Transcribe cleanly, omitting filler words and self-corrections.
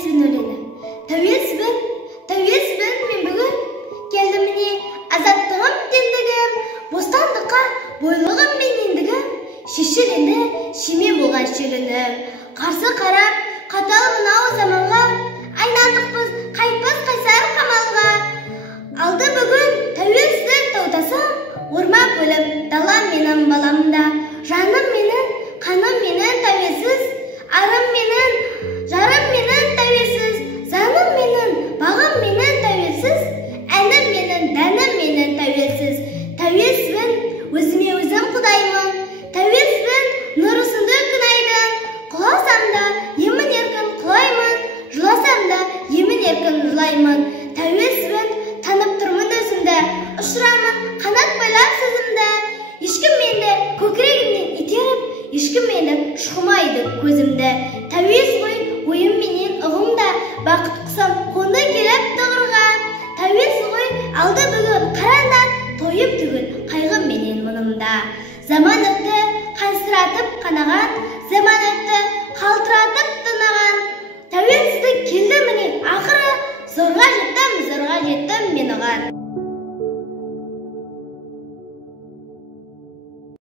тәуелсізбін өлеңі. Тәуелсізбін мен бүгін. Келді міне азаттығым тендігім, бостандыққа бойлығым мен ендігім. Шешіленді шеме болған шегінім. Қарсы қарап қатал мынау заманға, айнандықпыз қайтпас қайсар қамалға. Алды бүгін тәуелсіздік таутасам, ормап өліп далам менің баламда. Жаным менің, қаным менің тәуелсіз, арым менің, жарым менің тәуелсіз, заным менің, бағым менің тәуелсіз, әнім менің, дәнім менің тәуелсіз. Тәуелсізбін, өзіме өзім құдаймын. Тәуелсізбін, нұрысынды күн айдын. Құласам да емін еркін құлаймын, жыласам да емін еркін жылаймын. Тәуелсізбін, танып тұрмын өзімді, ұшырамын қанат байлап сөзімді. Ешкім менді көкірегімнен итеріп, ешкім менді шұқымайды көзімді. Тәуелсіз ойым менен ұғымда, бақыт құсам қонды келіп тұғырған. Тәуелсіз алды бүгін қаранда, тойып түгіл қайғым менен мұнымда. Заман өтті қансыратып қанаған, заман өтті қалтыратып тынаған. Тәуелсіздік келді міне ақыры, зорға жеттім мен оған.